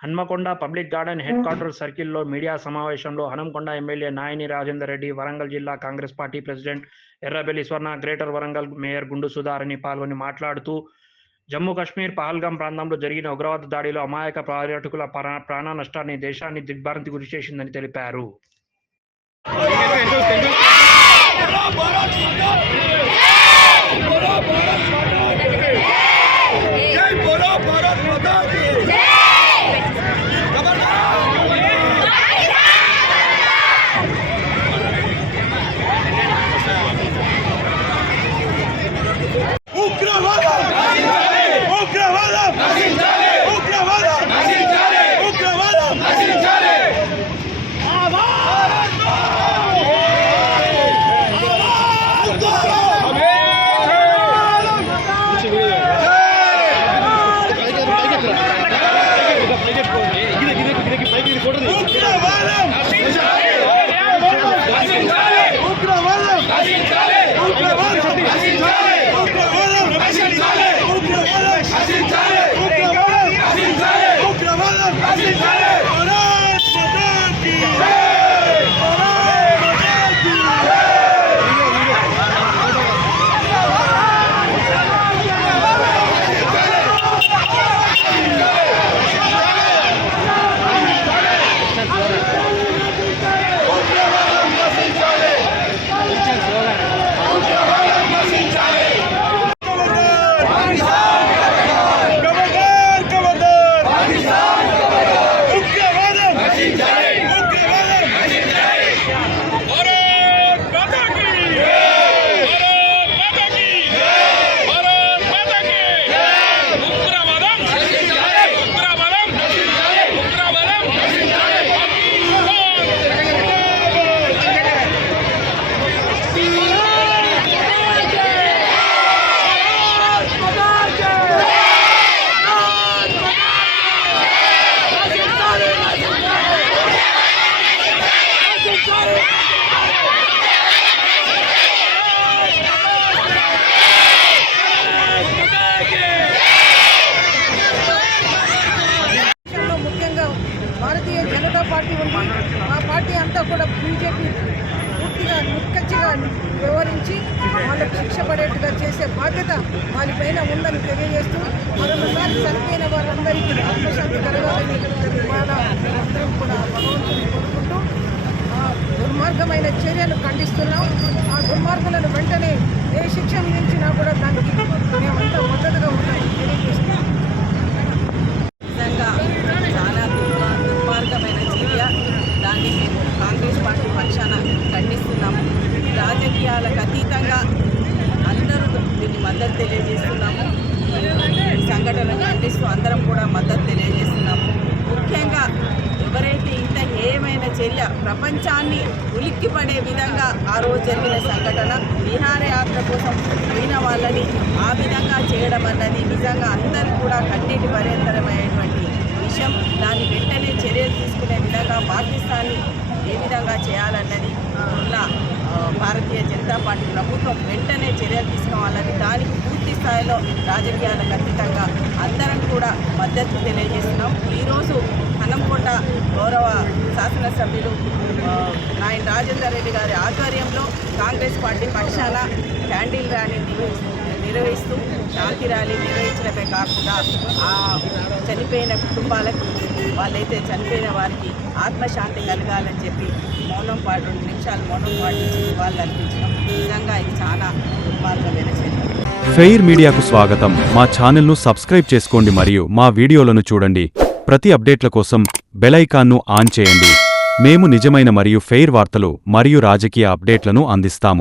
Hanamkonda public garden head quarter సర్కిల్లో media సమావేశంలో Hanamkonda MLA Nayani Rajender Reddy Warangal జిల్లా Congress party president Errabelli Swarna greater Warangal mayor Gundu Sudharani పాల్గొని మాట్లాడుతూ జమ్మూ కాశ్మీర్ పహల్గాం ప్రాంతంలో జరిగిన ఉగ్రవాద దాడిలో అమాయక పర్యాటకుల ప్రాణ- ప్రాణ నష్టాన్ని దేశాన్ని దిగ్భ్రాంతి గురి చేసిందని తెలిపారు. ఉగ్రవాదం పార్టీ ఉంది. ఆ పార్టీ అంతా కూడా బీజేపీ పూర్తిగా నిక్కచ్చిగా వ్యవహరించి వాళ్ళకు శిక్ష పడేట్టుగా చేసే బాధ్యత వారిపైన ఉందని తెలియజేస్తూ మరొకసారి చనిపోయిన వారందరికీ ఆత్మశాంతి కలగాలని మన అందరం కూడా భగవంతుని కోరుకుంటూ దుర్మార్గమైన చర్యలు ఖండిస్తున్నాం. ఆ దుర్మార్గులను వెంటనే ఏ శిక్ష విధించినా కూడా దానికి పార్టీ ఖండిస్తున్నాము. రాజకీయాలకు అతీతంగా అందరూ దీన్ని మద్దతు తెలియజేస్తున్నాము. ఈ సంఘటనను ఖండిస్తూ అందరం కూడా మద్దతు తెలియజేస్తున్నాము. ముఖ్యంగా ఎవరైతే ఇంత ఏమైనా చర్య ప్రపంచాన్ని ఉలిక్కిపడే విధంగా ఆ రోజు జరిగిన సంఘటన విహారయాత్ర కోసం పోయిన వాళ్ళని ఆ విధంగా చేయడం అన్నది నిజంగా అందరూ కూడా కన్నీటి పర్యంతరమైనటువంటి విషయం. దాన్ని వెంటనే చర్యలు తీసుకునే విధంగా పాకిస్తాన్ని ఏ విధంగా చేయాలన్నది ఉన్న భారతీయ జనతా పార్టీ ప్రభుత్వం వెంటనే చర్యలు తీసుకోవాలని దానికి పూర్తి స్థాయిలో రాజకీయాలకు అతీతంగా అందరం కూడా మద్దతు తెలియజేస్తున్నాం. ఈరోజు హనంకొండ గౌరవ శాసనసభ్యులు నాయన రాజేందర్ రెడ్డి గారి ఆధ్వర్యంలో కాంగ్రెస్ పార్టీ పక్షాన క్యాండిల్ ర్యాలీ నిర్వహిస్తూ నిర్వహిస్తూ శాంతి ర్యాలీ నిర్వహించడమే కాకుండా ఆ చనిపోయిన కుటుంబాలకు వాళ్ళైతే చనిపోయిన వారికి ఆత్మశాంతి కలగాలని చెప్పి మౌనం పాడు రెండు నిమిషాలు మౌనం పాటించి వాళ్ళు అనిపించడం. నిజంగా ఇది చాలా దుర్మార్గమైన చర్య. ఫెయిర్ మీడియాకు స్వాగతం. మా ఛానల్ను సబ్స్క్రైబ్ చేసుకోండి మరియు మా వీడియోలను చూడండి. ప్రతి అప్డేట్ల కోసం బెలైకాన్ను ఆన్ చేయండి. మేము నిజమైన మరియు ఫెయిర్ వార్తలు మరియు రాజకీయ అప్డేట్లను అందిస్తాము.